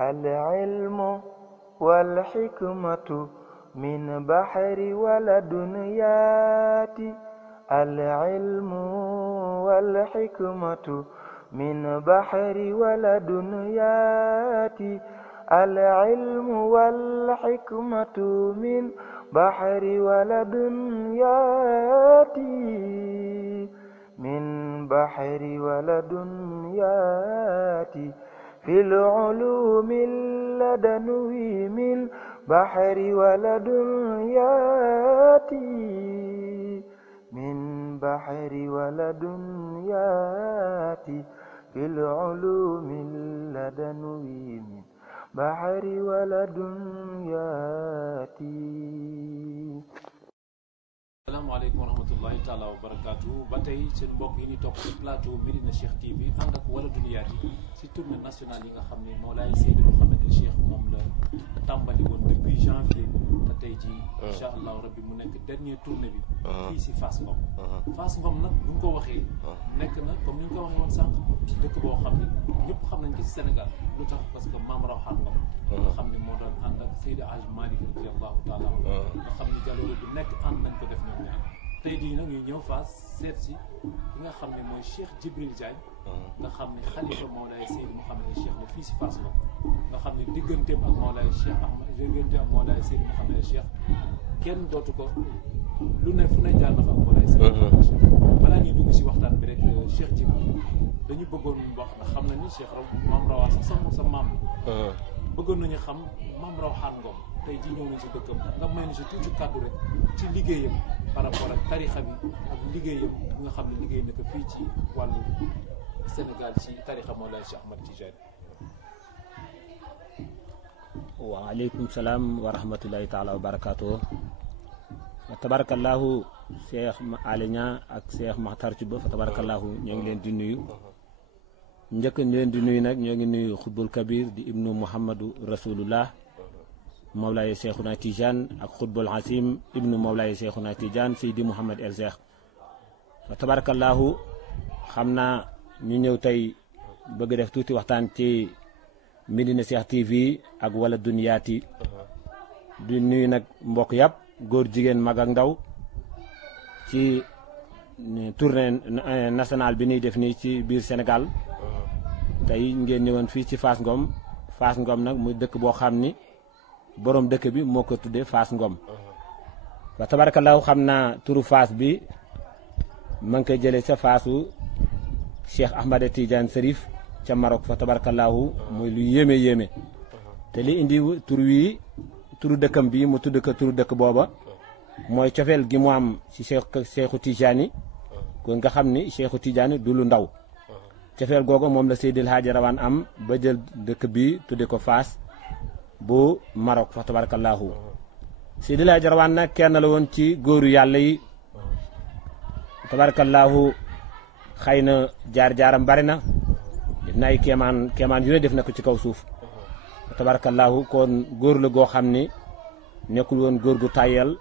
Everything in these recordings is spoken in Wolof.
العلم والحكمة من بحر ولدنيات العلم والحكمة من بحر ولدنيات العلم والحكمة من بحر ولدنيات من بحر ولدنيات في العلوم اللدنوي من بحر ولدنيات من بحر ولدنيات في العلوم اللدنوي من بحر ولدنيات. asalaamaaleykum wa rahmatullahi taala wa barakaatu ba tey seen mbokk yi ni topp ci plateau Médina Cheikh TV ànd ak Wala Duniyaati ci tournée nationale yi nga xam ne Mawlaay Seydi Mouhamed El Cheikh moom la tàmbali woon depuis janvier te tey ji incha allahu rabbi mu nekk dernier tournée bi fii si Fass Ngom. Fass Ngom nag bu ñu ko waxee nekk na comme ni ñu ko waxee woon sànq dëkk boo xam ne ñëpp xam nañ ko ci Sénégal lu tax parce que Maam Rawaan Ngom nga xam ne moo doon ànd ak Seydi Hadj Malick radiyallahu taala nga xam ne jaloore bu nekk ànd nañ ko def ñoom ñaar tey jii nag ñu ñëw Fass seet si ki nga xam ne mooy Cheikh Djibril Diagne nga xam ne xalifa Mawlaay Seydi Mouhamed El Cheikh la fii si Fass Ngom nga xam ne digganteem ak Mawlaay Cheikh Ahmad digganteem ak Mawlaay Seydi Mouhamed El Cheikh kenn dootu ko lu ne fu ne jaar na fa ak Mawlaay Seydi Mouhamed El Cheikh balaa ñuy dugg si waxtaan bi rek Cheikh Djibril dañu bëggoon wax nga xam na ni Cheikh Maam Rawaan sax sa maam la bëggoon nañu xam Maam Rawaan Ngom tey jii ñëw nañ si dëkkam nga may na si tuuti kàddu rek ci liggéeyam par rapport ak tarixa bi ak liggéeyam bi nga xam ne liggéey na ko fii ci wàllu Sénégal ci tarixa Mawlaay Cheikh Ahmad Tidiane. waaleykum salaam wa rahmatullahi taala wa barakaatu. fa tabarakallahu Cheikh Alé Niang ak Cheikh Makhtar Thioub fa tabarakallahu ñoo ngi leen di nuyu njëkk ñu leen di nuyu nag ñoo ngi nuyu xutbul kabir di ibnu Muhammadu Rasulullah Mawlaay Cheikhuna Tidiane ak xutbul asim ibnu Mawlaay Cheikhuna Tidiane Seydi Mouhamed El Cheikh fa tabarakallahu xam naa ñu ñëw tey bëgg def tuuti waxtaan ci Médina Cheikh TV ak Wala Duniyaati di nuyu nag mbokk yàpp góor jigéen mag ak ndaw ci tournée nationale bi ñuy def nii ci biir Sénégal tey ngeen ñëwoon fii ci Fass Ngom Fass Ngom nag muy dëkk boo xam ni borom dëkk bi moo ko tuddee Fass Ngom fa tabarakallahu xam naa turu Fass bi ma ngi koy jëlee sa Fassu Cheikh Ahmad Tidiane Serif ca Maroc fa tabarakallahu muy lu yéeme yéeme te li indi turu dëkkam bi mu tudd ko turu dëkk booba mooy cofeel gi mu am ci Cheikhu Tidiane kon nga xam ni Cheikhu Tidiane du lu ndaw cofeel googu moom la Seydil Hadji Rawane am ba jël dëkk bi tudde ko Fass bu Maroc fa tabarakallahu Seydil Hadji Rawane nag kenn la woon ci góoru yàlla yi tabarakallahu xëy na jaar-jaaram bari na def na ay keemaan yu ne def na ko ci kaw suuf tabarakallahu kon góor la goo xam ni nekkul woon góor gu tàyyal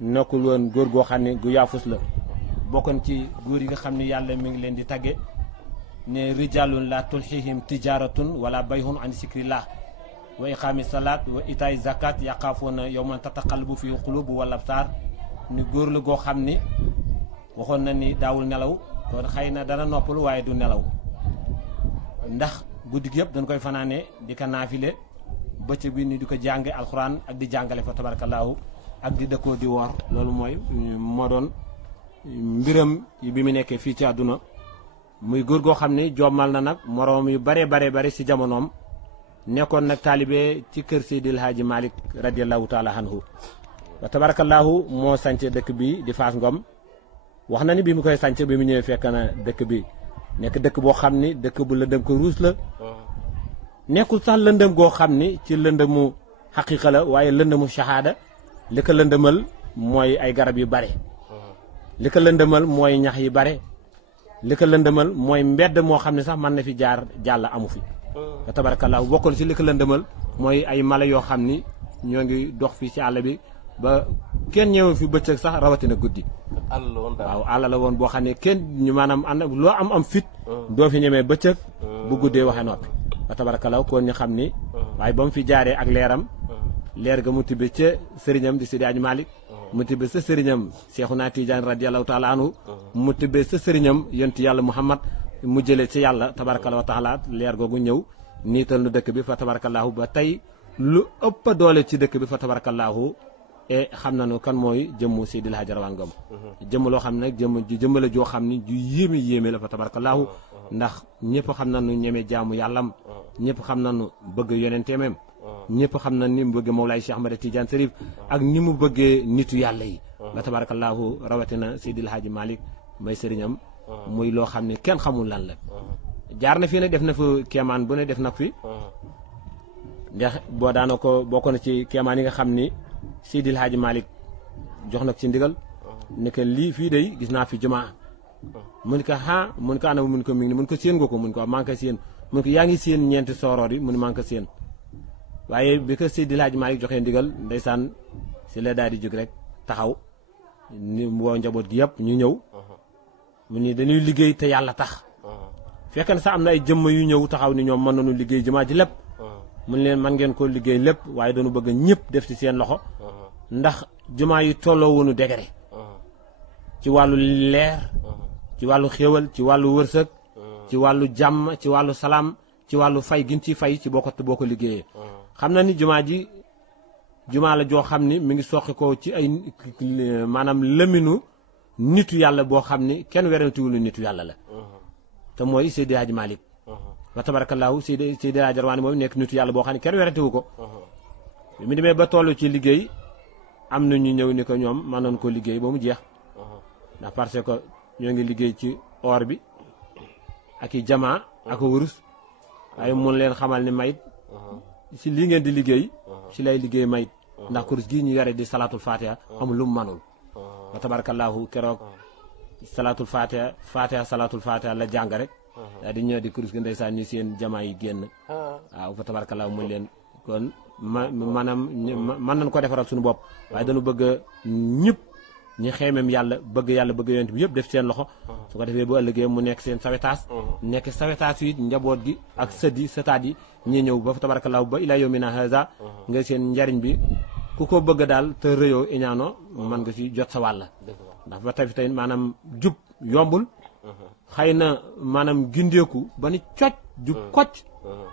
nekkul woon góor goo xam ni gu yaafus la bokkoon ci góor yi nga xam ni yàlla mi ngi leen di tagge ne rijalun la tulhihim tijaratun wala bayhun an zikrillah wa iqaami salaat wa itaay zakat yaqaafoona yawman tataqallabu fi qulubu wal absar ni góor la goo xam ni waxoon na ni daawul nelaw kon xëy na dana noppalu waaye du nelaw ndax guddi gi yëpp dañ koy fanaane di ko naafile bëccëg bi ni di ko jànge alxuraan ak di jàngale fa tabarakallahu ak di dëkkoo di woor loolu moo doon mbiram bi mu nekkee fii ci àdduna muy góor goo xam ni jommal na nag moroom yu bare si jamonoom nekkoon nag taalibe ci kër Seydil Hadji Malick radiallahu taala anhu fa tabarakallahu moo sànce dëkk bi di Fass Ngom wax na ni bi mu koy sànce bi mu ñëwee fekk na dëkk bi nekk dëkk boo xam ni dëkk bu lëndëm ko ruus la nekkul sax lëndëm goo xam ni ci lëndëmu xaqiqa la waaye lëndëmu shahada li ko lëndëmal mooy ay garab yu bare li ko lëndëmal mooy ñax yi bare li ko lëndëmal mooy mbedd moo xam ne sax mën na fi jaar jàll amu fi fa tabarakallahu bokkoon si li ko lëndëmal mooy ay mala yoo xam ni ñoo ngi dox fii ci àll bi ba kenn ñëw fi bëccëg sax rawatina guddi waaw àll la woon boo xam ne kenn ñu maanaam ànd loo am fit doo fi ñemee bëccëg bu guddee waxee noppi fa tabarakallahu kon ñu xam ni waaye ba mu fi jaaree ak leeram leer ga mu tibbe ca sëriñam di Seydi Hadji Malick mu tibbe sa sëriñam Seexuna Tijaan radiyallahu taala anhu mu tibbe sa sëriñam yonent yàlla Muhammad mu jëlee ci yàlla tabarakallahu taala leer googu ñëw niital nu dëkk bi fa tabarakallahu ba tey lu ëpp doole ci dëkk bi fa tabarakallahu e xam nañu kan mooy jëmmu Seydil Hadji Rawane Ngom jëmm loo xam ne nag jëmm la joo xam ni ju yéeme la fa tabarakallahu ndax ñëpp xam nañu ñeme jaamu yàllam ñëpp xam nañu bëgg yonenteemem ñëpp xam nañu ni mu bëgg Mawlaay Cheikh Ahmad Tidiane Serif ak ni mu bëggee nitu yàlla yi fa tabarakallahu rawatina Seydil Hadji Malick may sëriñam muy loo xam ne kenn xamul lan la jaar na fii ne def na fi keemaan bu ne def na fi ndax boo daana ko bokk na ci keemaan yi nga xam ni Seydil Hadji Malick jox na ci ndigal ne que lii fii day gis naa fi jumaa mun ko mun ko anam mun ko mi ngi ni mun ko séen nga ko mun ko maa ngi ko séen mun ko yaa ngi séen ñeenti sooroor yi mun maa ngi ko séen waaye bi ko Seydil Hadji Malick joxee ndigal ndeysaan si la daal di jóg rek taxaw ni woo njaboot gi yëpp ñu ñëw mu ni dañuy liggéey te yàlla tax fekk na sax am na ay jëmm yu ñëw taxaw ni ñoom mën nañu liggéey jumaa ji lépp mun leen man ngeen ko liggéey lépp waaye dañu bëgg ñëpp def ci seen loxo ndax jumaa yi tolloo wunu degré ci wàllu leer ci wàllu xéewal ci wàllu wërsëg ci wàllu jàmm ci wàllu salaam ci wàllu fay gin ci fay ci boo ko liggéeyee xam na ni jumaa ji jumaa la joo xam ni mi ngi soqi ko ci ay maanaam lëminu nitu yàlla boo xam ni kenn werantewul nitu yàlla la te mooy Seydi Hadji Malick wa tabarakallahu Seydi Hadji Rawane moom nekk nitu yàlla boo xam ne kenn werantewu ko mi demee ba tollu ci liggéey am na ñu ñëw ni ko ñoom mën nañu ko liggéey ba mu jeex ndax parce que ñoo ngi liggéey ci or bi ak i jamaa ak wurus waaye mun leen xamal ni mayit si lii ngeen di liggéey si lay liggéey mayit ndax kurus gii ñu yore di salaatul fatiha amul lu mu manul wa tabarakallahu keroog salaatul fatiha salaatul fatiha la jàng rek daa di ñëw di kurus gi ndeysaan ñu seen jamaa yi génn waaw fa tabarakallahu mun leen kon maanaam mën nañ ko defaral suñu bopp waaye dañu bëgg ñëpp ñi xeemem yàlla bëgg yonent bi yëpp def seen loxo su ko defee bu ëllëgee mu nekk seen sawetaas nekk sawetaas yi njaboot gi ak sëtaat yi ñi ñëw ba fa tabarakallahu ba ilaa yawmina haza nga seen njariñ bi ku ko bëgg daal te rëyoo iñaano mën nga ci jot sa wàll ndax ba tey maanaam jub yombul xëy na maanaam gindeeku ba ni cocc jub kocc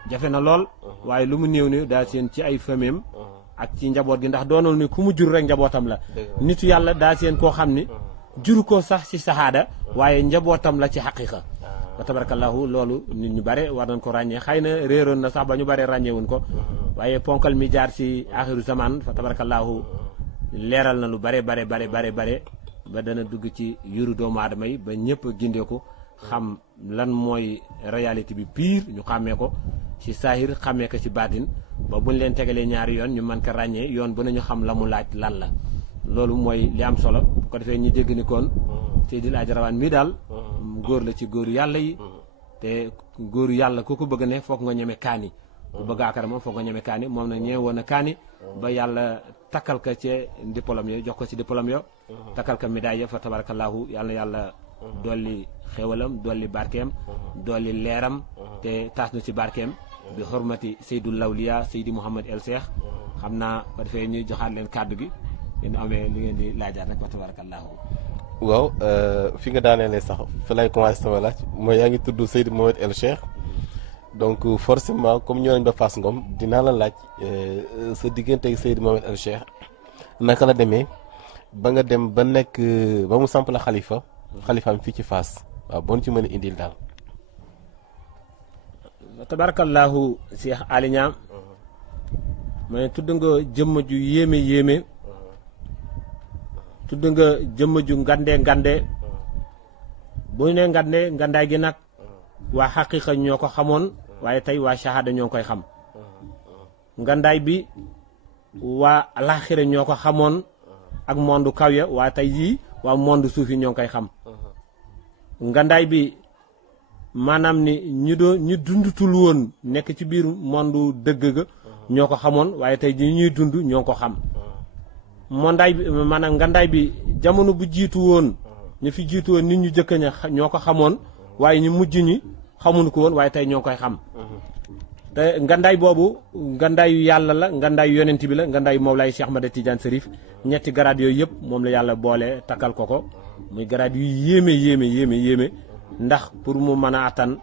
jafe na lool waaye lu mu néew ni daa seen ci ay fameem ak ci njaboot gi ndax doonul ni ku mu jur rek njabootam la nitu yàlla daa seen koo xam ni juru ko sax ci saxaada waaye njabootam la ci xaqiqa wa tabarakallahu loolu nit ñu bare war nañ ko ràññee xëy na réeroon na sax ba ñu bare ràññeewuñ ko waaye ponkal mi jaar ci axiru zaman fa tabarakallahu leeral na lu bare ba dana dugg ci yuru doomu aadama yi ba ñëpp gindeeku xam lan mooy réalité bi pire ñu xàmmee ko ci saahir xàmmee ko ci baatin ba buñ leen tegalee ñaari yoon ñu mën ko ràññee yoon bu nañu xam la mu laaj lan la loolu mooy li am solo bu ko defee ñu dégg ni kon Seydil Hadji Rawane mii daal góor la ci góoru yàlla yi te góoru yàlla ku ko bëgg ne foog nga ñeme kaani ku bëgg akara moom foog nga ñeme kaani moom nag ñëwee woon a kaani ba yàlla takkal ka ci diplôme yo jox ko ci diplôme yo takkal ka médaille ya fa tabarakallahu yàlla dolli xéwalam dolli barkeem dolli leeram te taas nu ci barkeem bi xormati Seydul Lawliya Seydi Mouhamed El Cheikh xam naa ko defee ñuy joxaat leen kàddu gi ngeen amee li ngeen di laajaat rek fa tabarakallahu waaw fi nga daaneele sax fi lay commencé sama laaj mooy yaa ngi tudd Seydi Mouhamed El Cheikh donc forcément comme ñoo nañ ba Fass Ngom dinaa la laaj sa diggante ak Seydi Mouhamed El Cheikh naka la demee ba nga dem ba nekk ba mu samp la xalifaam fii ci Fass waaw bon ci mën a indil daal tabarakallahu Cheikh Ali Niang ma ne tudd nga jëmm ju yéeme tudd nga jëmm ju ngande bu ñu nee ngandaay gi nag waa xaqiqa ñoo ko xamoon waaye tey waa shahada ñoo koy xam ngandaay bi waa alaxira ñoo ko xamoon ak monde kaw ya waaye tey yii waa monde suuf yi ñoo koy xam ngandaay bi maanaam ni ñu dundutul woon nekk ci biir monde dëgg ga ñoo ko xamoon waaye tey ji ñuy dund ñoo ko xam mondaay bi maanaam ngandaay bi jamono bu jiitu woon ñu fi jiitu woon nit ñu jëkk ña ñoo ko xamoon waaye ñu mujj ñi xamuñu ko woon waaye tey ñoo koy xam te ngandaay boobu ngandaayu yàlla la ngandaayu yonent bi la ngandaayu Mawlaay Cheikh Ahmad Tidiane Serif ñetti garaat yooyu yëpp moom la yàlla boole takkal ko muy garaat yu yéeme ndax pour mu mën a attan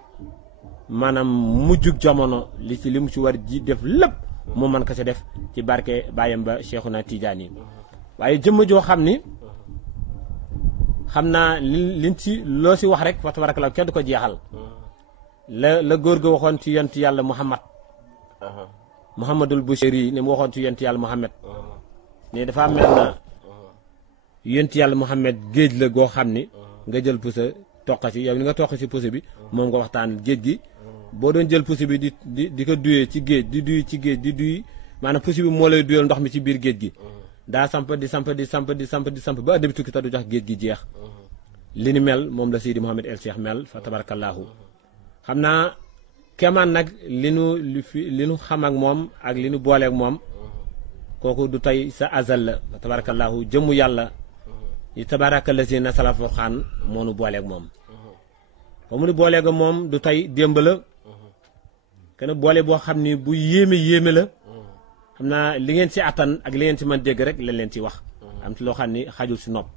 maanaam mujjug jamono li mu ci war ji def lépp mu mën ko ci def ci barke bàyyam ba Cheikhuna Tidiane yi waaye jëmm joo xam ni xam naa liñ ci loo ci wax rek fa tabarakallah kenn du ko jeexal la góor ga waxoon ci yonent yàlla Muhammadul Bushayri ni mu waxoon ci yonent yàlla Muhammad ne dafa mel na yonent yàlla Muhammad géej la goo xam ni nga jël pusa toq ci yow ni nga toq ci pusa bi moom nga waxtaan géej gi boo doon jël pusa bi di ko duyee ci géej di duy maanaam pusa bi moo lay duyal ndox mi ci biir géej gi daa samp di samp ba àddina bi tukki te du jox géej gi jeex li ni mel moom la Seydi Mouhamed El Cheikh mel fa tabarakallahu xam naa kemaan nag li nu xam ak moom ak li nu booleeg moom kooku du tey sa azal la fa tabarakallahu jëmmu yàlla yi tabarakalla si na sala furxaan moo nu booleeg moom fa mu nu booleeg moom du tey démb la kenn boole boo xam ni bu yéeme la xam naa li ngeen ci attan ak li ngeen ci mën dégg rek lañ leen ci wax am ci loo xam ni xajul si nopp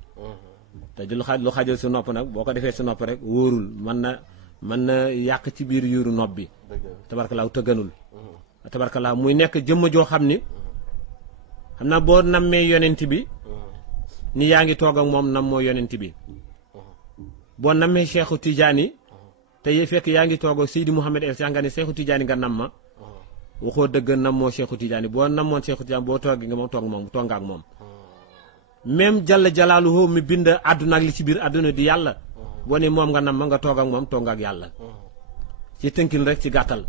te lu xajul si nopp nag boo ko defee si nopp rek wóorul mën na yàq ci biir yuuru nopp bi tabarkalaaw tëgganul tabarkalaaw muy nekk jëmm joo xam ni xam naa boo nammee yonent bi ni yaa ngi toog ak moom nam moo yonent bi boo nammee Cheikhu Tidiane te fekk yaa ngi toog ak Seydi Mouhamed El Cheikh nga ne Cheikhu Tidiane nga nam ma waxoo dëgg nam moo Cheikhu Tidiane boo namoon Cheikhu Tidiane boo toogee nga moom toog nga ak moom même jalla jalaaluhu mi bind àdduna ak li ci biir àdduna di yàlla boo ne moom nga nam ma nga toog ak moom toog nga ak yàlla ci tënkin rek ci gàttal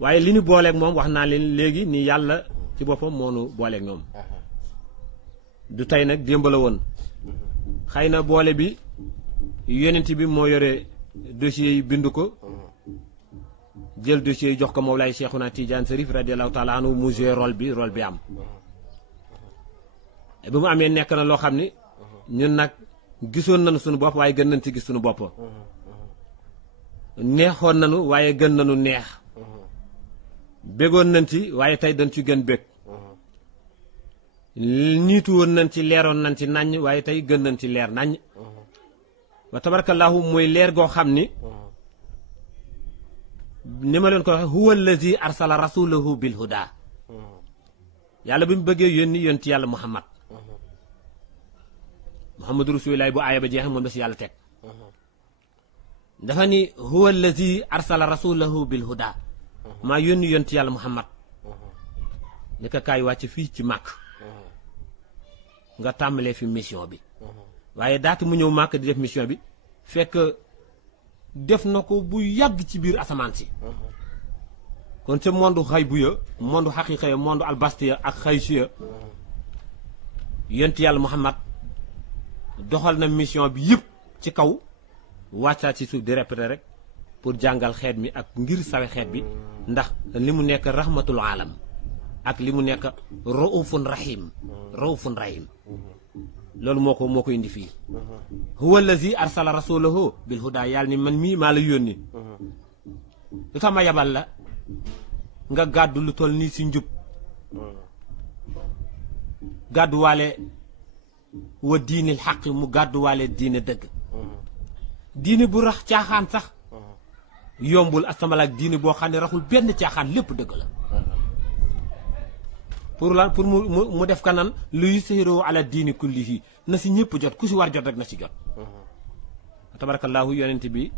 waaye li ñu booleeg moom wax naa leen léegi ni yàlla ci boppam moo nu booleeg ñoom du tey nag démb la woon xëy na boole bi yonent bi moo yore dossier yi bind ko jël dossier yi jox ko Mawlaay Cheikhuna Tidiane Serif radiyallahu taala anhu mu joué rôle bi am bi mu amee nekk na loo xam ni ñun nag gisoon nañu suñu bopp waaye gën nañ ci gis suñu bopp neexoon nañu waaye gën nañu neex bégoon nañ ci waaye tey dañ ci gën bég niitu woon nañ ci leeroon nañ ci naññ waaye tey gën nañ ci leer naññ wa tabarakallahu mooy leer goo xam ni ma leen ko waxe huwa allazi arsala rasulahu bil huda yàlla bi mu bëggee yónni yàlla muhammadu rasulillahi bu aaya ba jeexe moom la si yàlla teg dafa ni huwa allazi arsala rasulahu bil huda maa yónni yàlla muhammad ni ko kaay wàcc fii ci màkk nga tàmbalee fi mission bi waaye daata mu ñëw màkk di def mission bi fekk def na ko bu yàgg ci biir asamaan si kon ca monde xay bu ya monde xaqiqa ya monde albastiya ak xay si ya yàlla muhammad doxal na mission bi yëpp ci kaw wàccaat ci suuf di répété rek pour jàngal xeet mi ak ngir sawe xeet bi ndax li mu nekk rahmatul alam ak li mu nekk raufun rahim loolu moo ko indi fii huwa allazi arsala rasulahu bil huda yàlla ni man mii maa la yónni lu tax ma yabal la nga gàddu lu toll nii si njub gàdduwaale wa diinil xaq mu gàdduwaale diine dëgg diine bu rax caaxaan sax yombul asamalaak diine boo xam ne raxul benn caaxaan lépp dëgg la pour lan pour mu def kanan lu yushiru ala diini kullihi na si ñëpp jot ku si war jot rek na si jot tabarakallahu yonent bi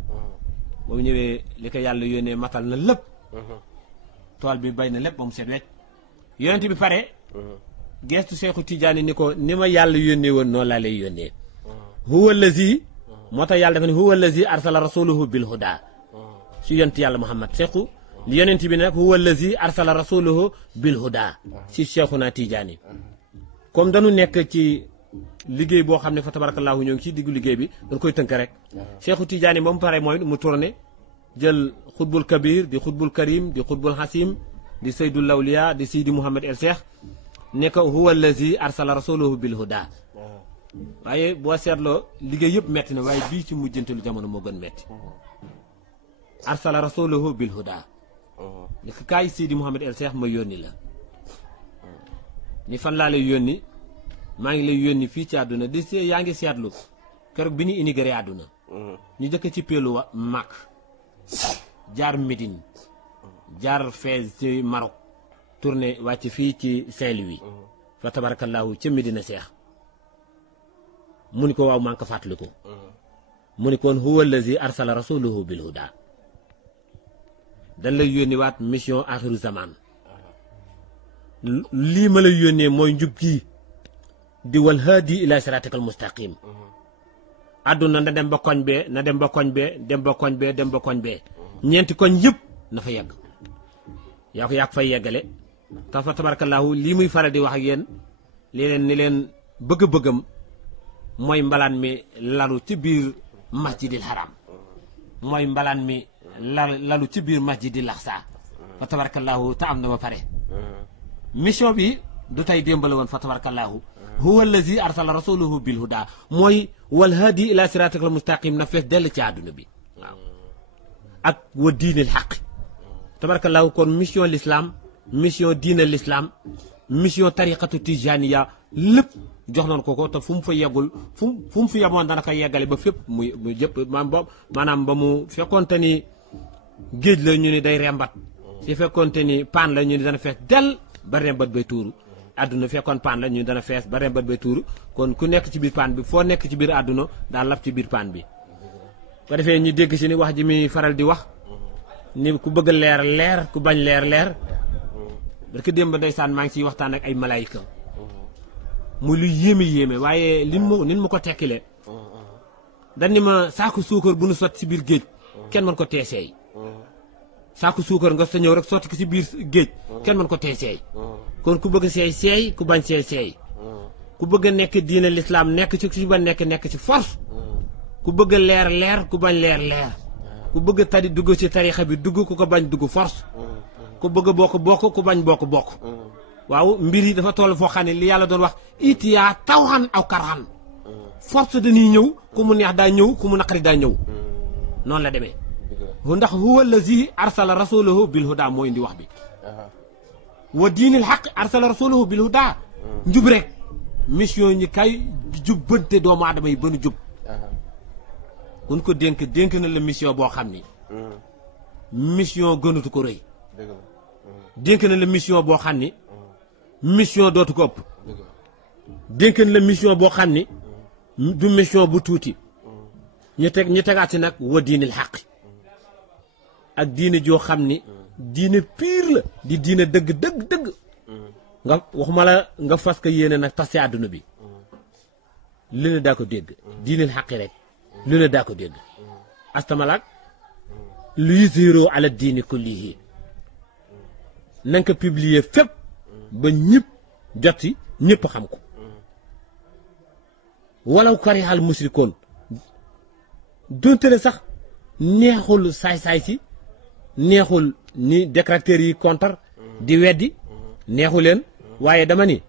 ba mu ñëwee li ko yàlla yónnee matal na lépp tool bi bay na lépp ba mu set wecc yonent bi pare geestu Seexu Tijaani ni ko ni ma yàlla yónnee woon noonu laa lay yónnee huwa allazi moo tax yàlla dafa ne huwa allazi arsala rasulahu bil huda si yonent yàlla Muhammad Seexu li yonent bi nag huwa allazi arsala rasulahu bil huda si Seexuna Tijaani comme dañu nekk ci liggéey boo xam ne fa tabarakallahu ñoo ngi ci diggu liggéey bi dañ koy tënk rek Seexu Tijaani ba mu pare mooy mu tourné jël xutbul kabir di xutbul karim di xutbul hasim di saydul lawliya di Seydi Mouhamed El Cheikh ne ko huwa allazi arsala rasulahu bil huda waaye boo seetloo liggéey yëpp metti na waaye bii ci mujjantalu jamono moo gën metti arsala rasulahu bil huda ni ko kaay Seydi Mouhamed El Cheikh ma yónni la ni fan laa lay yónni maa ngi lay yónni fii ci àdduna di see yaa ngi seetlu keroog bi ñu inauguré àdduna ñu jëkk ci péelu wa Mak jaar Médine jaar Fès ci Maroc tourné wàcc fii ci Saint-Louis fa tabarakallahu ca Médina Cheikh mu ni ko waaw maa ngi ko fàttaliku mu ni koon huwa allazi arsala rasulahu bil huda dañ lay yónni waat mission axiru zaman lii ma lay yónnee mooy njub gii di wal haadi ila siratikal mustaqim àdduna na dem ba koñ bee na dem ba koñ bee dem ba koñ bee dem ba koñ bee ñeenti koñ yëpp na fa yegg yaa ko fay yeggale te fa tabarakallahu lii muy faral di wax ak yéen lii leen ni leen bëgg-bëggam mooy mbalaan mi lalu ci biir masjidil haram mooy mbalaan mi lalu ci biir masjidil aqsa fa tabarakallahu te am na ba pare mission bi du tey démb la woon fa tabarakallahu huwa allazi arsala rasulahu bil huda mooy wal hadi ila siratikal mustaqim na fees dell ci àdduna bi waaw ak wa diinil xaq tabarakallahu kon mission l'islam mission diine l'islam mission tariqatu tijaniya lépp jox nañ ko te fu mu fa yeggul fu mu fi yemoon dana ko yeggale ba fépp muy jëpp maanaam ba mu fekkonte ni géej la ñu ni day rembat su fekkonte ni paan la ñu ni dana fees dell ba rembat bay tuuru àdduna fekkoon paan la ñu dana fees ba rembat bay tuuru kon ku nekk ci biir paan bi foo nekk ci biir àdduna daal lab ci biir paan bi ko defee ñu dégg si ni wax ji muy faral di wax ni ku bëgg leer leer ku bañ leer leer parce que démb ndeysaan maa ngi ciy waxtaan ak ay malaayika mu lu yéeme waaye nin ma ko tekkile dañ ni ma saaku suukar bu nu sotti si biir géej kenn mën ko teeseey saaku suukar nga sa ñëw rek sotti ko si biir géej kenn mën ko teeseey kon ku bëgg seey ku bañ seey ku bëgg a nekk diine l'islam nekk ci ku bañ nekk ci force ku bëgg a leer ku bañ leer ku bëgg a tari dugg ci tarixa bi dugg ku ko bañ dugg force ku bëgg a bokk ku bañ bokk waaw mbir yi dafa toll foo xam ne li yàlla doon wax itiyaa tawxan aw karxan force dañuy ñëw ku mu neex daa ñëw ku mu naqari daa ñëw noonu la demee ndax huwa allazi arsala rasulahu bil huda moo indi wax bi wa diinil xaq arsala rasulahu bil huda njub rek mission ñi kay jubbante doomu aadama yi ba nu jub kun ko dénk na la mission boo xam ni mission gënutu ko rëy dénk na la mission boo xam ni mission dootu ko ëpp dénk na la mission boo xam ni du mission bu tuuti ñu tegaat si nag wa diinil xaq ak diine joo xam ni diine pire la di diine dëgg nga waxuma la nga fas ko yéene nag tas si àdduna bi lu ne daa ko dégg diinil xaqi rek lu ne daa ko dégg astamalaak lu yusiroo ala diini kullihi na nga ko publier fépp ba ñëpp joti ñëpp xam ko walaw karihal musrikoon donte ne sax neexul saay-saay si neexul ni détracteurs yi contre di weddi neexu leen waaye dama ni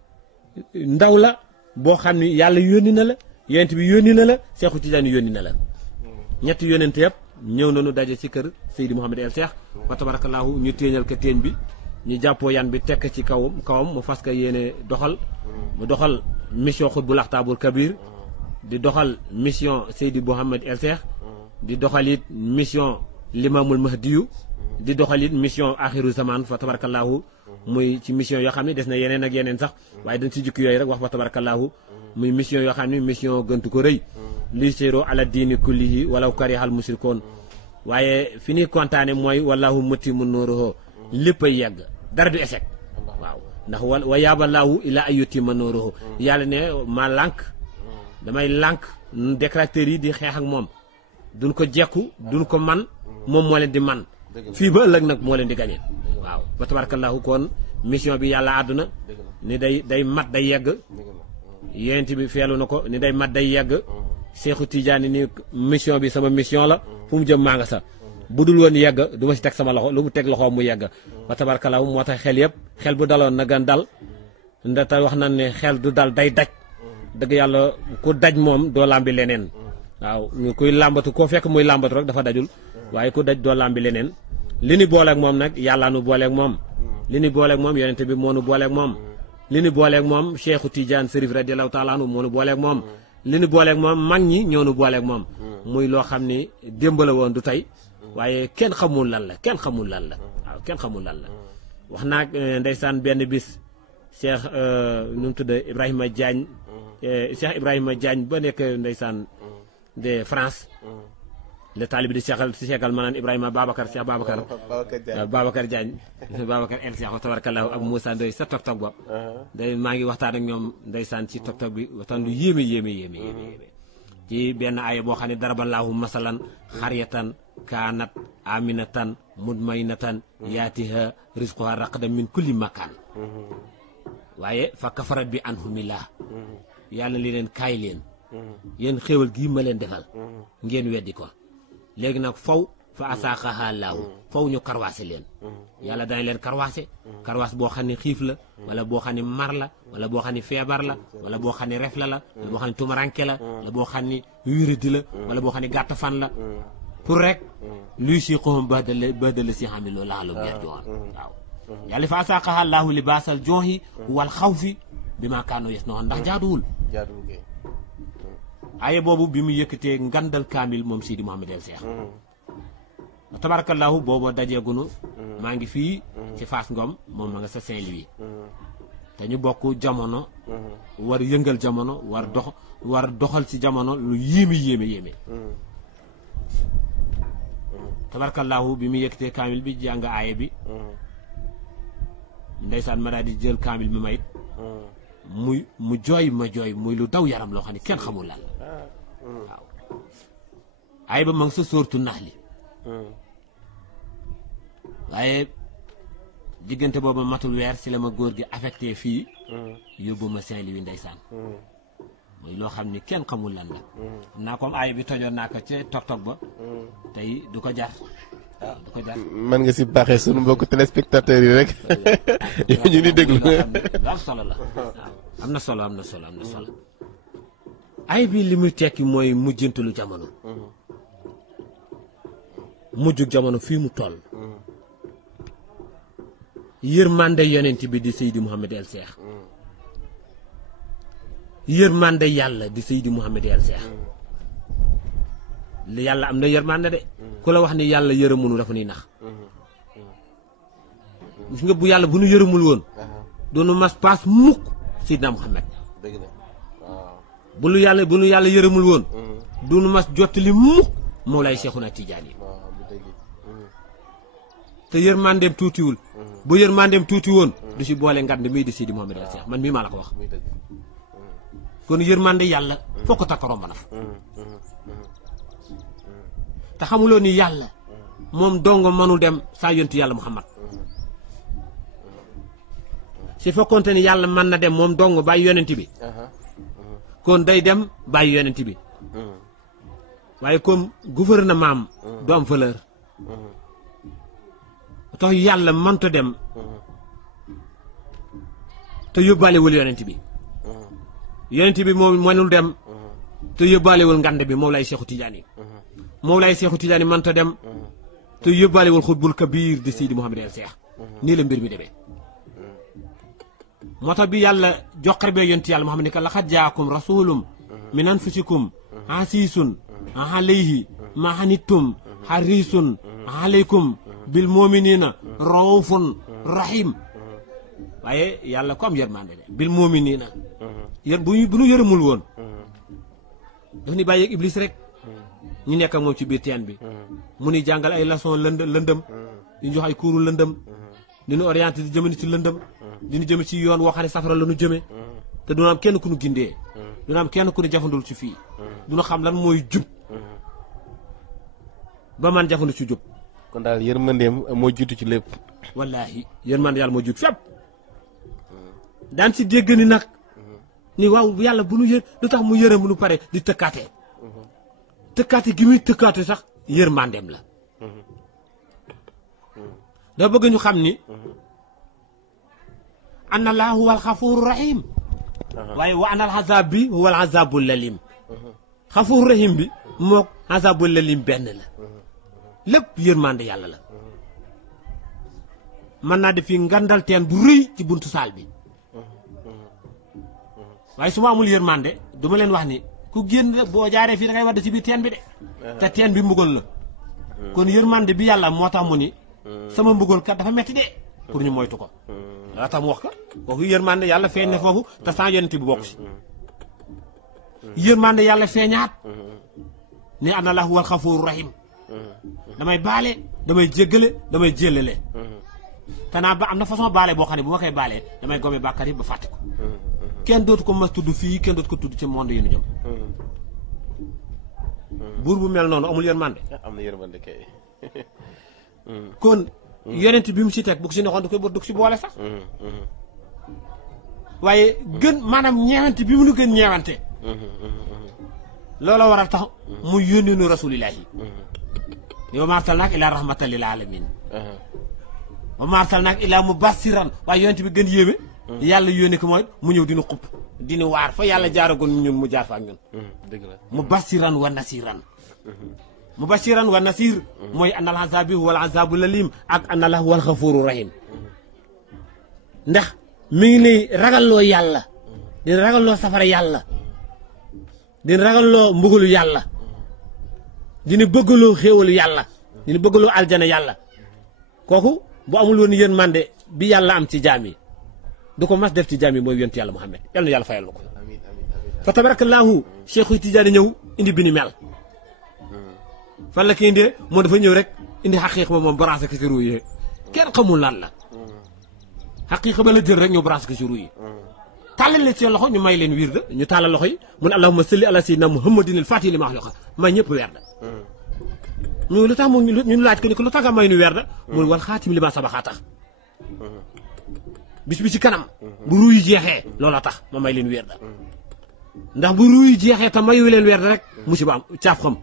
ndaw la boo xam ni yàlla yónni na la yonent bi yónni na la Seexu Tijaan yónni na la ñetti yonent yëpp ñëw nañu daje ci kër Seydi Mouhamed El Cheikh wa tabarakallahu ñu téeñal ko téeñ bi ñu jàppoo yan bi tekk ci kawam mu fas ko yéene doxal mu doxal mission Xutbul Axtaabul Kabir di doxal mission Seydi Mouhamed El Cheikh di doxal it mission Limaamul Mahdiyu di doxal it mission axiru zaman fa tabarakallahu muy ci mission yoo xam ne des na yeneen ak yeneen sax waaye dañ ci jukki yooyu rek wax fa tabarakallahu muy mission yoo xam ne mission gëntu ko rëy luy séero ala diini kullihi walaw karihal musrikoon waaye fi ñuy kontaane mooy wallahu mutimmu nuuruhu lépp ay yegg dara du échec waaw ndax wa yaballahu ila ay yutimma nuuruhu yàlla ne ma lànk damay lànk détracteurs yi di xeex ak moom duñ ko jekku duñ ko man moom moo leen di man fii ba ëllëg nag moo leen di gañe waaw ba tabarakallahu kon mission bi yàlla àdduna ni day mat day yegg yent bi feelu na ko ni day mat day yegg Seexu Tijaani ni mission bi sama mission la fu mu jëm maa nga sa bu dul woon yegg du ma si teg sama loxo lu mu teg loxo mu yegg ba tabarakallahu moo tax xel yëpp xel bu daloon na gan dal ndaxte wax nañ ne xel du dal day daj dëgg yàlla ku daj moom doo làmbi leneen waaw kuy làmbatu koo fekk muy làmbatu rek dafa dajul waaye ku daj doo làmbi leneen li ni booleeg moom nag yàllaa nu booleeg moom li ni booleeg moom yonente bi moo nu booleeg moom li ni booleeg moom Cheikhu Tidiane Serif radiyallahu taala anhu moo nu booleeg moom li ni booleeg moom mag ñi ñoo nu booleeg moom muy loo xam ni démb la woon du tey waaye kenn xamul lan la kenn xamul lan la waaw kenn xamul lan la wax naa ndeysaan benn bis Cheikh nu mu tudd Ibrahima Diagne Cheikh Ibrahima Diagne ba nekk ndeysaan de France le taalibi di Cheikh al manaan Ibrahima Babacar Cheikh Babacar Babacar Diagne Babacar el Cheikh tabarakallahu ak Moussa Ndoye sa tok ba day maa ngi waxtaan ak ñoom ndeysaan ci tok bi waxtaan lu yéeme ci benn aaya boo xam ne daraballahu masalan xaryatan kaanat aminatan mudmainatan yaatiha rizquha raqadan min kulli makan waaye fa kafarat bi anhumillah yàlla li leen kaay leen yéen xéewal gii ma leen defal ngeen weddi ko léegi nag faw fa asaaqaha laahu faw ñu karwaase leen yàlla dana leen karwaas boo xam ne xiif la wala boo xam ne mar la wala boo xam ne feebar la wala boo xam ne ref la wala boo xam ne tumaranke la wala boo xam ne wéradi la wala boo xam ne gàtt fan la pour rek luy si xoxam badala si xam ne loolu laa la ger joxoon waaw yàlla fa asaaqaha laahu libaasal jooxi wal xawfi bi maa kaanoo yes noonu ndax jaaduwul aye boobu bi mu yëkkatee ngandal kaamil moom Sidi Mouhamed El Cheikh tabarakallahu boobu dajeegunu maa ngi fii ci Fass Ngom moom ma nga sa Saint-Louis te ñu bokk jamono war yëngal jamono war doxal ci jamono lu yéeme tabarakallahu bi mu yëkkatee kaamil bi jàng aaye bi ndeysaan ma daal di jël kaamil bi mayit mu jooy muy lu daw yaram loo xam ne kenn xamul lan waaw ay ba ma ngi sa sóortu nax li waaye diggante booba matul weer si la ma góor gi affecté fii yóbbu ma Saint-Louis ndeysaan muy loo xam ni kenn xamul lan la xam naa comme ay bi tojoon naa ko ci tok ba tey du ko jar du ko jar mën nga si baaxee sunu mbokku téléspectateurs yi rek ñu di déglu lu am solo la waaw am na solo ay bi li muy tekki mooy mujjantalu jamono mujjug jamono fii mu toll yërmande yonent bi di Seydi Mouhamed El Cheikh yërmande yàlla di Seydi Mouhamed El Cheikh yàlla am na yërmande de ku la wax ni yàlla yërëmunu dafa nuy nax gis nga bu yàlla bu nu yërëmul woon doonu mas paas mukk Seydina Mouhamed bu nu yàlla yërëmul woon doonu mas jottali mukk Mawlaay Seexuna Tijaan yi te yërmandeem tuutiwul bu yërmandeem tuuti woon du si boole ngand mii di Seydi Mouhamed El Cheikh man mii maa la ko wax kon yërmande yàlla foo ko takk romb na fa te xamuloo ni yàlla moom dong mënul dem saa yontu yàlla Muhammad si fekkoonte ni yàlla mën na dem moom dong bàyyi yonent bi kon day dem bàyyi yonent bi waaye comme gouvernement du am valeur tax yàlla mënta dem te yóbbaalewul yonent bi moom mënul dem te yóbbaalewul ngand bi Mawlaay Seexu Tijaan yi Mawlaay Seexu Tijaan yi mënta dem te yóbbaalewul xutbul kabiir di Seydi Mouhamed El Cheikh nii la mbir mi demee moo tax bi yàlla joxar bee yonent yàlla Muhammad ni ka laqad jaakum rasulum min anfusikum asiisun alayhi ma hanittum harisun alaykum bil muminina raufun rahim waaye yàlla ko am yërmande de bil muminina bu nu yërëmul woon daf ni bàyyi ak iblis rek ñu nekk ak moom ci biir teen bi mu ni jàngal ay leçon lëndëm di ñu jox ay kuuru lëndëm di ñu orienté di jëmani ci lëndëm di ñu jëme ci yoon woo xam ne safara la ñu jëme te duna am kenn ku ñu gindee duna am kenn ku ñu jafandul ci fii duna xam lan mooy jub ba man jafandu ci jub kon daal yërmandeem moo jiitu ci lépp wallaahi yërmande yàlla moo jiitu fépp daan si dégg ni nag ni waaw yàlla bu nu lu tax mu yërëm nu pare di tëkkaate gi muy tëkkaate sax yërmandeem la da bëgg ñu xam ni anna laa huwa alxafuuru rahim waaye wa anal azab bi huwa al azabul lalim xafuuru rahim bi mook azabul lalim benn la lépp yërmande yàlla la mën naa def fii ngandal teen bu rëy ci buntu saal bi waaye su ma amul yërmande du ma leen wax ni ku génn boo jaaree fii da ngay wadd ci biir teen bi de te teen bi mbugal la kon yërmande bi yàlla moo tax mu ni sama mbugal kat dafa metti de pour ñu moytu ko laa tax mu wax ko kooku yërmande yàlla feeñ ne foofu te sans yonent bi bokk si yërmande yàlla feeñaat ne ana lahu wal xafuuru rahim damay baale damay jéggale damay jéllale te naa ba am na façon baale boo xam ne bu ma koy baalee damay gome bàkkaar yi ba fàtte ko kenn dootu ko mas tudd fii kenn dootu ko tudd ci monde yi ñu jëm buur bu mel noonu amul yërmande am na yërmande kay kon yonent bi mu si teg bu ko si neexoon du ko si boole sax waaye gën maanaam ñeewante bi mu nu gën ñeewante loola war a tax mu yónni nu rasulillahi yow ma arsalnaaka illaa rahmatan lil alamin wa ma arsalnaaka illaa mubassiran waaye yonent bi gën yéeme yàlla yónni ko mooy mu ñëw dinu xupp dinu waar fa yàlla jaaragoon ñun mu jaar fa ak ñun dëgg la mubassiran wa nasiran mubashiran wa nasir mooy anal azabi wal azabu lalim ak anal wal xafuru rahim ndax mi ngi lay ragalloo yàlla dina ragalloo safara yàlla dina ragalloo mbugalu yàlla dina bëggaloo xéewalu yàlla dina bëggaloo aljana yàlla kooku bu amul woon yërmande bi yàlla am ci jaam yi du ko mas def ci jaam yi mooy yonent yàlla Muhammad yal na yàlla fayal na ko fa tabarakallahu Cheikhu Tidiane ñëw indi bi ni mel fan la koy indee moo dafa ñëw rek indi xaqiiqa ba moom branché ko ci ruu yi kenn xamul lan la xaqiiqa ba la jël rek ñu branché ko ci ruu yi tàllal leen seen loxo ñu may leen wirda ñu tàllal loxo yi mu ne allahumma salli ala sayyidina muhammadin al fatih li ma wax may ñëpp werda ñu lu tax mu ñu laaj ko ni ko lu tax nga may nu werda mu wal xaatim li ma sabaxaa tax bis bi ci kanam bu ruu yi jeexee loola tax ma may leen werda ndax bu ruu yi jeexee te mayu leen werda rek musiba am caaf xam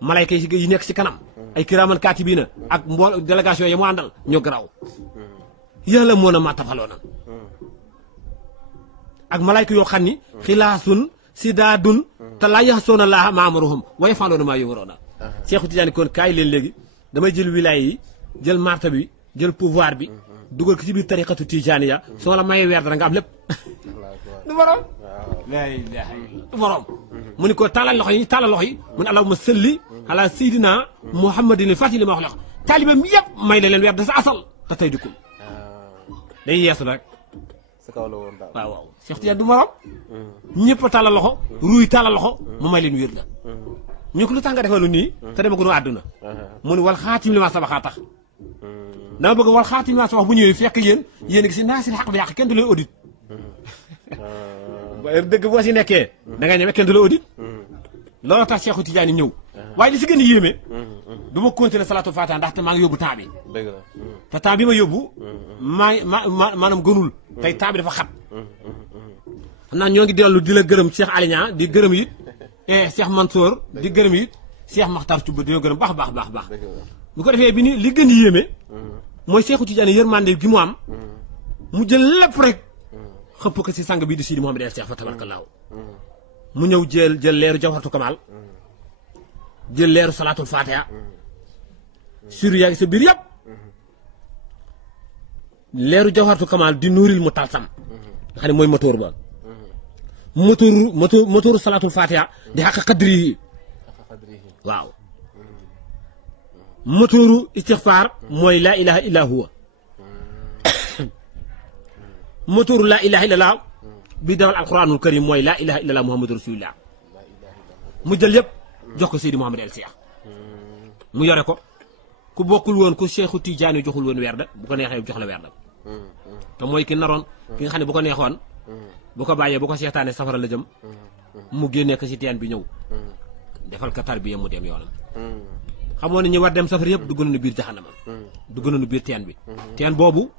malayka yi nekk ci kanam ay kiraaman kaatibiina ak mbool délégation yi mu àndal ñoo garaaw yàlla moo na maa tafaloonan ak malayka yoo xam ni xilaasun sidaadun te laa yaxsoona laa maa amaruhum wa yaf'aluuna maa yu'maruuna Seexu Tijaani kon kaay leen léegi damay jël wilaaya yi jël marta bi jël pouvoir bi dugal ko ci biir tariqatu tijaaniya soo la mayee weer dara nga am lépp du borom laa ilaaha illa du borom mu ni ko tàllal loxo yi mu ne allahumma salli ala sayyidina muhammadin fati li ma wax taalibeem yëpp may la leen weer da sa asal te tey dikkul day yeesu rek sa kaw la woon daal waaw waaw Cheikh Tidiane du morom ñëpp a tàllal loxo ruuy tàllal loxo mu may leen wér la ñu ko lu tax nga defal lu nii te dema gënu àdduna mu ne wal xaatim li ma sabaxaa tax dama bëgg wal xaatim li ma sabax bu ñëwee fekk yéen a ngi si naasir xaq bi yàq kenn du lay audit dëgg boo si nekkee da ngay ñeme kenn du la audit loolu tax Cheikhu Tidiane ñëw waaye li si gën a yéeme du ma continuer salatu fatiha ndaxte maa ngi yóbbu temps bi te temps bi ma yóbbu maanaam gënul tey temps bi dafa xat xam naa ñoo ngi dellu di la gërëm Cheikh Aliña di gërëm it Cheikh Mansour di gërëm it Cheikh Makhtar Touba di gërëm baax bu ko defee bi ni li gën a yéeme mooy Cheikhu Tidiane yërmande gi mu am mu jël lépp rek xëpp ko si sang bi di Sidi Mouhamed El Cheikh fa tabarakallahu mu ñëw jël leeru jawharatu kamal jël leeru salatul fatiha sur yaa ngi sa biir yëpp leeru jawharatu kamal di nuuril mu talsam nga xam ne mooy motoor ba motoor salatul fatiha di xaq xadri yi waaw motooru istixfaar mooy laa ilaha illa huwa motooru laa ilaha illallah bi dawal alquranul karim mooy laa ilaha illallah muhammadu rasulillah mu jël yëpp jox ko Seydi Mouhamed El Cheikh mu yore ko ku bokkul woon ku Cheikhu Tidiane joxul woon werd bu ko neexee jox la werd te mooy ki naroon ki nga xam ne bu ko neexoon bu ko bàyyee bu ko seetaanee safara la jëm mu génnee ko si teen bi ñëw defal ko tarbiya mu dem yoonam xamoon ne ñi war dem safara yëpp dugg nañu biir jaxanama dugg nañu biir teen bi teen boobu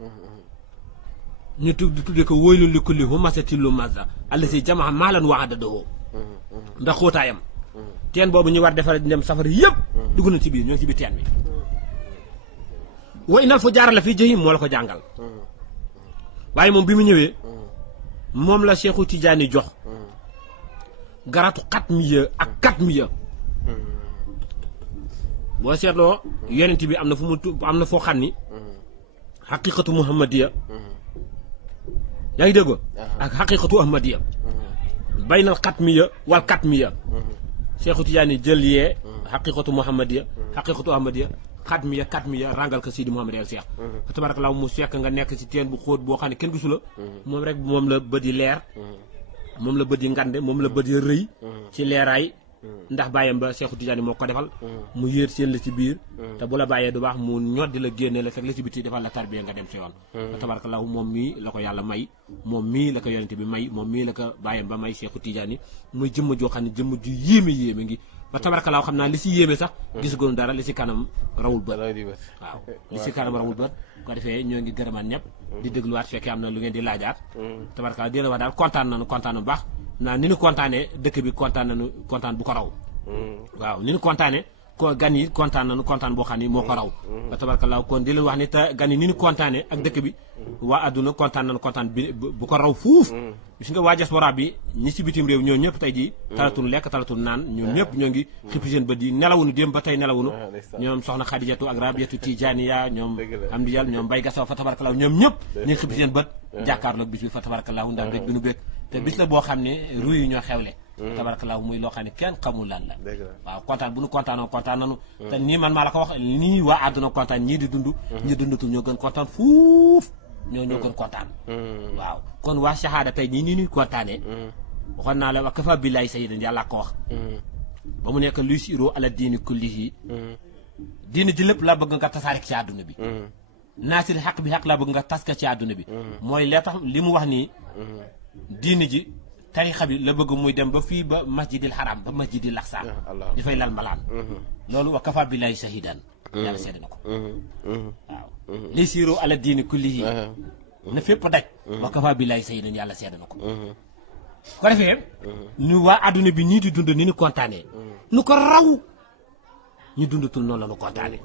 ñu tudde ko woylul li kulli humazatin lumaza allati jamaa maalan wa addadahu ndax xóotaayam teen boobu ñu war defar dem safara yëpp dugg na ci biir ñoo ci biir teen bi wa inal fu jaarale fii jahim moo la ko jàngal waaye moom bi mu ñëwee moom la Cheikhu Tidiane jox garatu xatmiya ak katmiya boo seetloo yonent bi am na fu mu am na foo xam ni xaqiqatu muhammadiya yaa ngi dégg ak xaqiqatu ahmadiya baynal xatmiya wal katmiya Seexu Tijaani jël yee xaqiqatu muhammadiya xaqiqatu ahmadiya xatmiya katmiya rangal ko Sidi Mouhamed El Cheikh fa tabarakallahu mu fekk nga nekk ci teen bu xóot boo xam ne kenn gisu la moom rek moom la bët yi leer moom la bët yi ngande moom la bët yi rëy ci leeraay ndax bàyyam ba Seexu Tijaani moo ko defal mu yéer seen la ci biir te bu la bàyyee du baax mu ñoddi la génne la fekk la ci biti defal la tarbiya nga dem sa yoon fa tabarakallahu moom mii la ko yàlla may moom mii la ko yonente bi may moom mii la ko bàyyam ba may Seexu Tijaani muy jëmm joo xam ne jëmm ju yéeme ngi ba tabarakallahu xam naa li si yéeme sax gisagoon dara li si kanam rawul bët waaw li si kanam rawul bët ko defee ñoo ngi gërëmaat ñëpp di dégluwaat fekkee am na lu ngeen di laajaat tabarakallahu di la wax daal kontaan nañu bu baax naa ni ñu kontaanee dëkk bi kontaan nañu kontaan bu ko raw waaw ni ñu kontaanee ko gan yi kontaan nañu kontaan boo xam ni moo ko raw ba tabarakallahu kon di leen wax ni te gan yi ni ñu kontaanee ak dëkk bi waa adduna kontaan nañu kontaan bi bu ko raw fuuf gis nga waa diaspora bi ñi ci bitim réew ñoo ñëpp tey jii talatul lekk talatul naan ñoom ñëpp ñoo ngi xippi seen bët yi nelawuñu dem ba tey nelawuñu ñoom soxna Xadijatu ak Rabiyatu Tijaaniya ñoom am di yàlla ñoom Mbay Gasaw fa tabarakallahu ñoom ñëpp ñu ngi xippi seen bët jàkkaarloog bis bi fa tabarakallahu ndax bég bi nu bég te bis la boo xam ne ruy yi ñoo xewle tabarakallahu muy loo xam ne kenn xamul lan la waaw kontaan bu nu kontaanoo kontaan nanu te nii man maa la ko wax nii waa àdduna kontaan ñii di dund ñi dundatul ñoo gën kontaan fuuf ñoo gën kontaan waaw kon waa shahada tey nii ñuy kontaanee waxoon naa la wa kafa billahi sayyidan yàlla ko wax ba mu nekk luy siroo ala diini kullihi diini ji lépp laa bëgg nga tasaare ci àdduna bi naasiri xaq bi xaq laa bëgg nga tas ka ci àdduna bi mooy lee tax li mu wax nii diini ji tarixa bi la bëgg muy dem ba fii ba masjidil haram ba masjidil aqsa dafay lal malaan loolu wa kafa billahi shahidan yàlla seede na ko waaw li siiroo ala diini kullihi na fépp daj wa kafa billahi shahidan yàlla seede na ko ko defee ñu waa adduna bi nii di dund ni ñu kontaanee nu ko raw ñu dundatul noonu la ñu kontaanee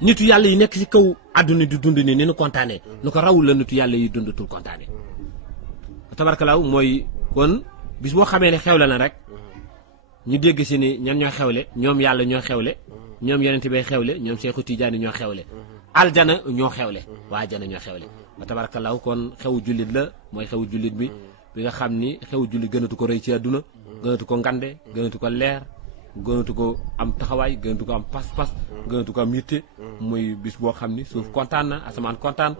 nitu yàlla yi nekk ci kaw adduna di dund ni ñu kontaanee nu ko raw la nitu yàlla yi dundatul kontaanee tabarkalaaw mooy kon bis boo xamee ne xewle na rek ñu dégg si ni ñan ñoo xewle ñoom yàlla ñoo xewle ñoom yonent bay xewle ñoom Seexu Tijaani ñoo xewle aljana ñoo xewle waa aljana ñoo xewle ba tabarkalaaw kon xewu jullit la mooy xewu jullit bi nga xam ni xewu jullit gënatu ko rëy ci àdduna gënatu ko ngande gënatu ko leer gënatu ko am taxawaay gënatu ko am pas-pas gënatu ko am yitte muy bis boo xam ni suuf kontaan na asamaan kontaan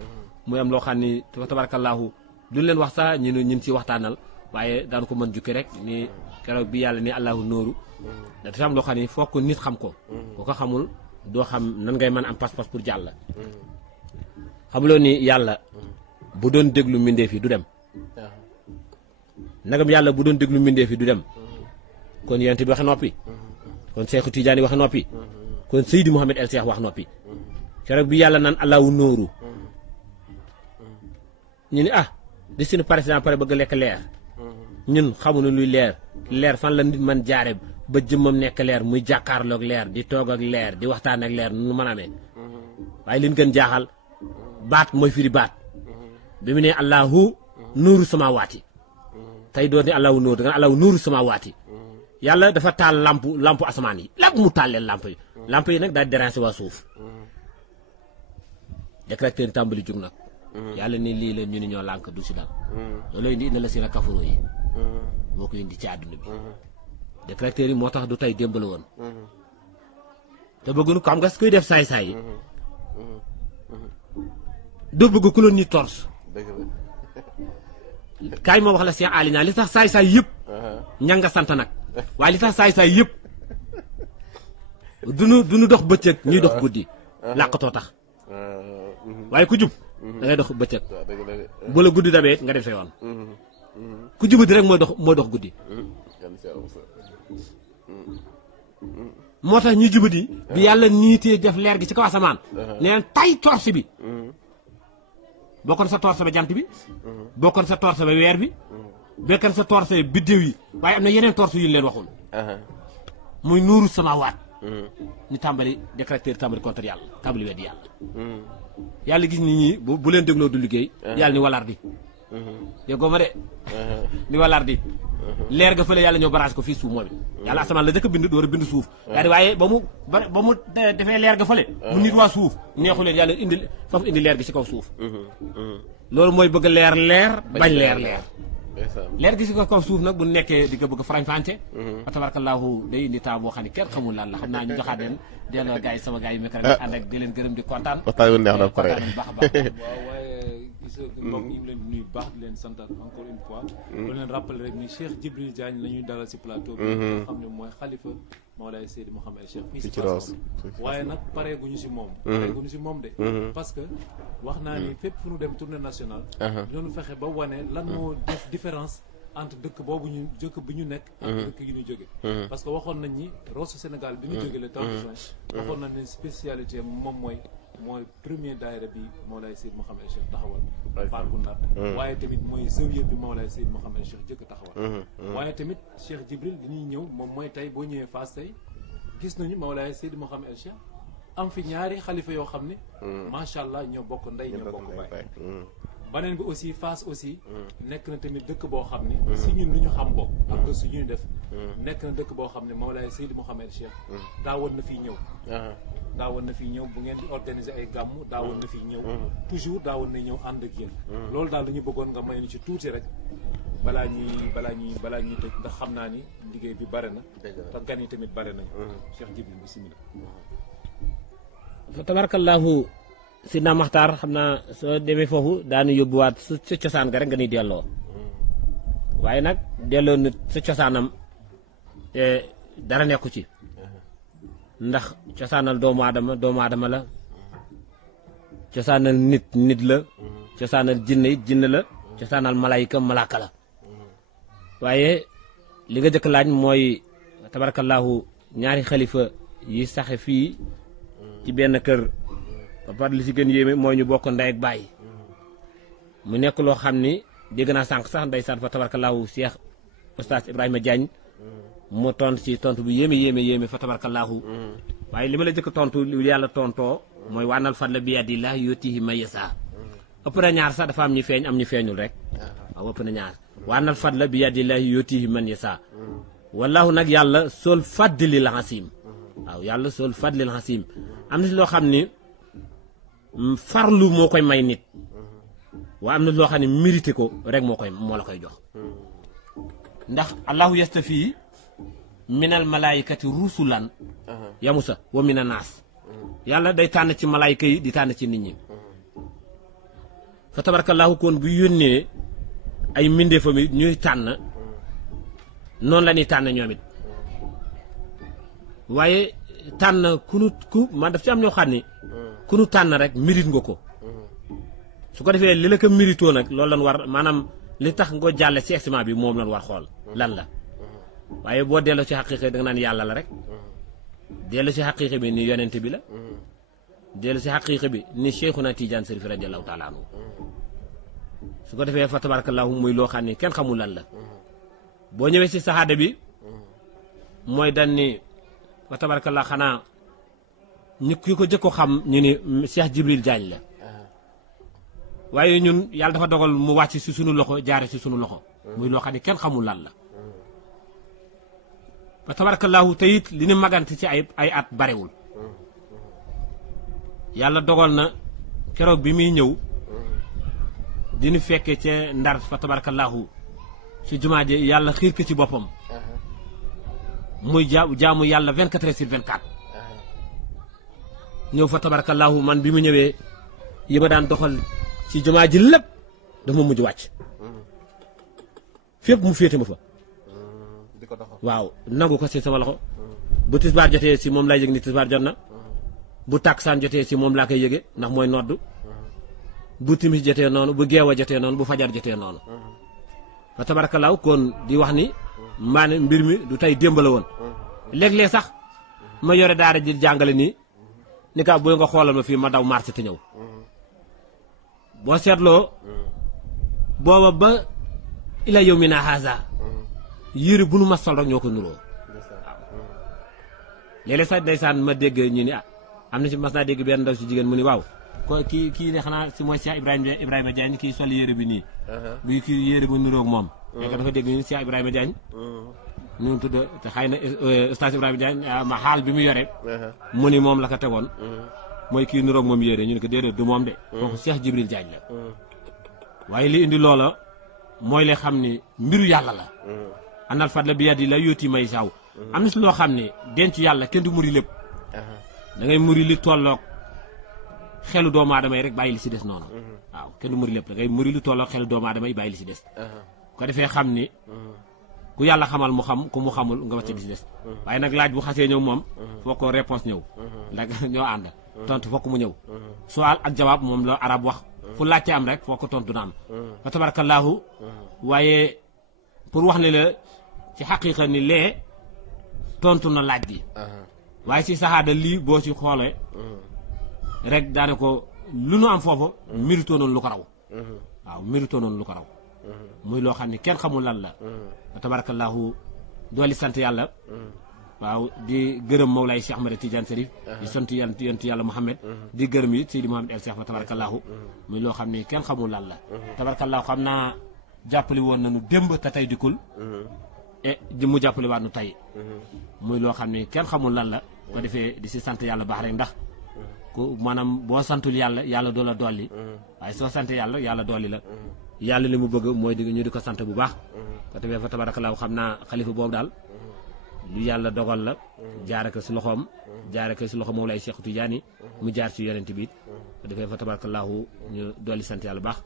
muy am loo xam ni tabarkalaahu duñ leen wax sax ñun ci waxtaanal waaye daan ko mën jukki rek ni keroog bi yàlla ni allahu nooru dafa am loo xam ne fokk nit xam ko boo ko xamul doo xam nan ngay mën am pas-pas pour jàll xamuloo ni yàlla bu doon déglu mbindeef yi du dem nagam yàlla bu doon déglu mbindeef yi du dem kon yonent bi waxe noppi kon Seexu Tijaani waxe noppi kon Seydi Mouhamed El Cheikh wax noppi keroog bi yàlla naan allahu nooru ñu ni di suñu président pare bëgg lekk leer ñun xamuñu luy leer fan la nit man jaare ba jëmmam nekk leer muy jàkkaarloog leer di toog ak leer di waxtaan ak leer nu mën a amee waaye liñ gën jaaxal baat mooy firi baat bi mu ne allahu nuuru samawaati tey doon ne allahu nuuru danga allahu nuuru samawaati yàlla dafa taal lampu asamaan yi lépp mu taal leen lamp yi nag daal déranger waa suuf décréteur tàmbali jug nag yàlla ni lii la ñu ni ñoo lànk du si dal loolu indi na la si na kafaro yi moo ko indi ci àdduna bi décréteur yi moo tax du tey démb la woon te bëgguñu xam nga kuy def saay-saay yi doo bëgg ku loon ni tors kaay ma wax la Cheikh Ali li tax saay-saay yëpp ña nga sant nag waaye li tax saay-saay yëpp duñu dox bëccëg ñuy dox guddi làqatoo tax waaye ku jub da ngay dox bëccëg bu la guddi dabee nga dem sa yoon ku jubadi rek mooy dox guddi moo tax ñu jubadi bi yàlla niitee def leer gi ci kaw asamaan neen tay torse bi bokkoon sa torse ba jant bi bokkoon sa torse ba weer bi bokkoon sa torse biddéew yi waaye am na yeneen torse yu ñu leen waxul muy nuuru samawaat ñu tàmbali décréteur tàmbali contre yàlla tàmbali weddi yàlla yàlla gis nit ñi bu leen dégloo du liggéey yàlla ni walar di déggoo ma de li walaar di leer ga fële yàlla ñëw barage ko fii suuf moom it yàlla asamaan la jëkk bind door a bind suuf daa di waaye ba mu defee leer ga fële mu nit waa suuf neexu leen yàlla indi leer gi ci kaw suuf loolu mooy bëgg leer bañ leer leer gi ci kaw suuf nag bu nekkee di ko bëgg farañ-fànce fa tabarakallahu day indi temps boo xam ne kenn xamul lan la xam naa ñu joxaat leen delloo gars yi sama gars yi micro bi ànd ak di leen gërëm di kontaan waxtaan wi neex na pare kontaan bu baax a baax waaw waaye gis nga mbokk yi ngi leen di nuyu baax di leen santaat encore une fois lu leen rappelé rek ni Cheikh Djibril Diagne la ñuy dalal si plateau bi nga xam ne mooy xalifa Mawlaay Seydi Mouhamed El Cheikh fii si Fass waaye nag pareeguñu si moom pareeguñu si moom de parce que wax naa ni fépp fu ñu dem tournée nationale ñoonu fexe ba wane lan moo def différence entre dëkk boobu ñu jëkk bi ñu nekk ak dëkk yi ñu jóge parce que waxoon nañ ni Rosso Sénégal bi ñu jóge le 30 juin waxoon nañ ni spécialité moom mooy premier daayira bi Mawlaay Seydi Mouhamed El Cheikh taxawal Parku Ndar waaye tamit mooy zawiya bi Mawlaay Seydi Mouhamed El Cheikh jëkk taxawal waaye tamit Cheikh Djibril li ñuy ñëw moom mooy tey boo ñëwee Fass tey gis nañu Mawlaay Seydi Mouhamed El Cheikh am fi ñaari xalifa yoo xam ne macha allah ñoo bokk ndey ñoo bokk baay baneen bi aussi Fass aussi nekk na tamit dëkk boo xam ne si ñun lu ñu xam bokk ak gëstu ñu def nekk na dëkk boo xam ne Mawlaay Seydi Mouhamed El Cheikh daawoon na fii ñëw daawoon na fii ñëw bu ngeen di organiser ay gàmmu daawoon na fii ñëw toujours daawoon na ñëw ànd ak yéen loolu daal dañu bëggoon nga may ni ci tuuti rek balaa ñuy tëj ndax xam naa ni liggéey bi bare na te gan yi tamit bare nañu Cheikh Djibril bismillah fa tabarakallahu Sidna Maxtaar xam naa soo demee foofu daanu yóbbuwaat sa cosaan ga rek nga ni delloo waaye nag delloo nit sa cosaanam dara nekku ci ndax cosaanal doomu aadama la cosaanal nit la cosaanal jinne la cosaanal malaaka la waaye li nga jëkk laaj mooy tabarakallahu ñaari xalifa yi saxe fii ci benn kër ba pare li ci gën yéeme mooy ñu bokk ndey ak baay mu nekk loo xam ni dégg naa sànq sax ndeysaan fa tabarakallahu Cheikh Oustaz Ibrahima Diagne mu tontu ci tontu bu yéeme fa tabarakallahu waaye li ma la jëkk tontu li yàlla tontoo mooy waanal fadla bi yadillah yutihi man yasa ëpp na ñaar sax dafa am ñu feeñ am ñu feeñul rek waaw ëpp na ñaar waanal fadla bi yadillah yutihi man yasa wallahu nag yàlla sol fadlil hasim waaw yàlla sol fadlil hasim am na si loo xam ni farlu moo koy may nit waa am na loo xam ne mérité ko rek moo la koy jox ndax allahu yastafi minal malaayikati rusulan yamusa wa mina naas yàlla day tànn ci malaayika yi di tànn ci nit ñi fa tabarakallahu kon bu yónnee ay mbindeefam yi ñuy tànn noonu la ñuy tànn ñoom it waaye tànn man daf ci am ñoo xam ne ku nu tànn rek mérite nga ko su ko defee li la ko méritoo nag loolu lan war maanaam li tax nga jàlle ci examen bi moom lan war xool lan la waaye boo delloo ci xaqiiqa da nga naan yàlla la rek delloo ci xaqiiqa bi ni yonent bi la delloo ci xaqiiqa bi ni Cheikhuna Tidiane Chérif radiyallahu taala anhu su ko defee fa tabarakallahu muy loo xam ne kenn xamul lan la boo ñëwee ci saxaada bi mooy dan ni fa tabarakallahu xanaa ñi ki ko jëkk ko xam ñu ni Cheikh Djibril Diagne la waaye ñun yàlla dafa dogal mu wàcc ci sunu loxo jaare ci sunu loxo muy loo xam ne kenn xamul lan la fa tabarakallahu te it li ni magante ci ay at barewul yàlla dogal na keroog bi muy ñëw dinu fekke ca Ndar fa tabarakallahu ci jumaa ji yàlla xiir ko ci boppam muy jaamu yàlla 24 heures sur 24 ñëw fa tabarakallahu man bi mu ñëwee yi ma daan doxal ci jumaa ji lépp dafa ma mujj wàcc fépp mu féete ma fa waaw nangu ko ci sama loxo bu tisbaar jotee si moom laay yëg ni tisbaar jot na bu tàkkusaan jotee si moom laa koy yëge ndax mooy noddu bu timis jotee noonu bu geewa jotee noonu bu fajar jotee noonu fa tabarakallahu kon di wax ni maanaam mbir mi du tey démb la woon léeg-léeg sax ma yore daara ji jàngale nii ni ka booy nga xoolal ma fii ma daw marché te ñëw boo seetloo booba ba ila yow mi naa haasa yére bu nu ma sol rek ñoo ko nuroo waaw léeg-léeg sax ndeysaan ma dégg ñu ni am na ci mas naa dégg benn ndaw si jigéen mu ni waaw ko kii ne xanaa si mooy Cheikh Ibrahima Diagne kii sol yére bi nii bi kii yére bu niroog moom fekk dafa dégg ni Cheikh Ibrahima Diagne ñu tudd te xëy na Oustaz Ibrahima Diagne ma xaal bi mu yore mu ni moom la ko tegoon mooy kii niroog moom yére ñu ne ko déedéet du moom de kooku Cheikh Jibril Diagne la waaye li indi loola mooy le xam ni mbiru yàlla la anal fadla bi yadi la yóoti may saw am na si loo xam ne denc yàlla kenn du muri lépp da ngay muri li tolloog xelu doomu aadama yi rek bàyyi li si des noonu waaw kenn du muri lépp da ngay muri li tolloog xelu doomu aadama yi bàyyi li si des ko defee xam ni ku yàlla xamal mu xam ku mu xamul nga wàcce di si des waaye nag laaj bu xasee ñëw moom foo ko réponse ñëw ndax ñoo ànd tontu fokk mu ñëw suwaal ak jawaab moom la arab wax fu laajte am rek foo ko tontu na am fa tabarakallahu waaye pour wax ne la ci xaqiqa ni lee tontu na laaj bi waaye si saxaada lii boo si xoolee rek daane ko lu nu am foofu mérito noonu lu ko raw waaw mérito noonu lu ko raw muy loo xam ne kenn xamul lan la fa tabarakallahu dooli sant yàlla waaw di gërëm Mawlaay Cheikh Ahmed Tidiane Serif di sant yonent yàlla Mouhamed di gërëm yi Seydi Mouhamed El Cheikh fa tabarakallahu muy loo xam ne kenn xamul lan la tabarakallahu xam naa jàppale woon nañu démb te tey dikkul di mu jàppale waat nu tey muy loo xam ne kenn xamul lan la ko defee di si sant yàlla baax rek ndax ku maanaam boo santul yàlla yàlla doo la dolli waaye soo sant yàlla yàlla dolli la yàlla li mu bëgg mooy di ñu di ko sant bu baax ko defee fa tabarakallahu xam naa xalifa boobu daal lu yàlla dogal la jaare ko si loxoom jaare ko si loxo Mawlaay Cheikh Tidiane mu jaar ci yonent bi it ko defee fa tabarakallahu ñu dolli sant yàlla baax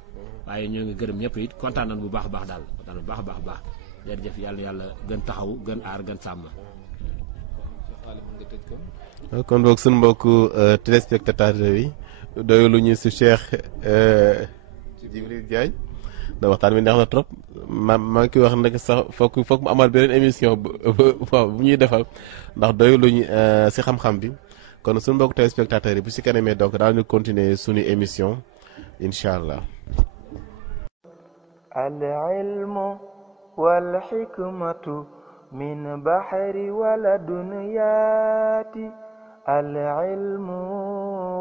waaye ñoo ngi gërëm ñëpp it kontaan nañu bu baax a baax daal kontaan bu baax a baax jërëjëf yàlla gën taxaw gën aar gën sàmm. kon boog suñu mbokku téléspectateurs yi doylu ñu si Cheikh Jibril Diagne da waxtaan bi neex na trop maa ngi koy wax nag sax foog mu amal beneen émission waaw bu ñuy defal ndax doyluñu si xam-xam bi kon suñu mbokku téléspectateurs yi bu si kanamee donc daañu continuer suñu émission incha allah. al-ilmu wal hikmatu min bahri wala dunyaati al-ilmu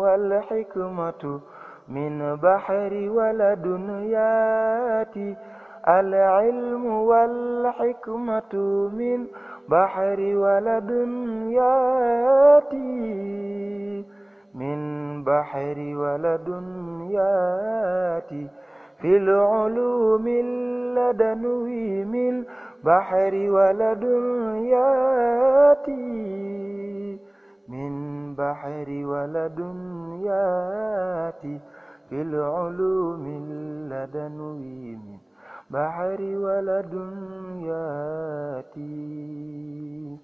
wal hikmatu min bahri wala dunyaati al-ilmu wal hikmatu min bahri wala dunyaati min bahri wala dunyaati fil ulumi ladunwi min bahri wala dunyaati min bahri wala dunyaati fil ulumi ladunwi min bahri wala dunyaati